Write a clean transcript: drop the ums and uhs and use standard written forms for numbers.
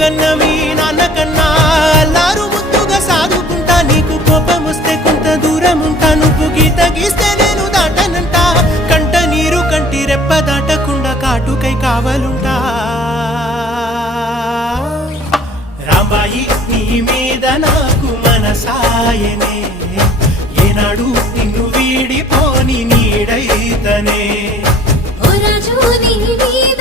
గన్న మీ నాన్న కన్నా అల్లారు ముద్దుగా సాదుకుంటా నీకు కోపం వస్తే కొంత దూరం ఉంటా నువ్వు గీత గీస్తే నేను దాటనంట కంట నీరు కంటి రెప్ప దాటకుండా కాటుకై కావలుంటా రాంబాయి నీ మీద నాకు మనసాయనే ఏనాడు నిన్ను వీడిపోని నీడైతనే ఓ రాజు నీ మీద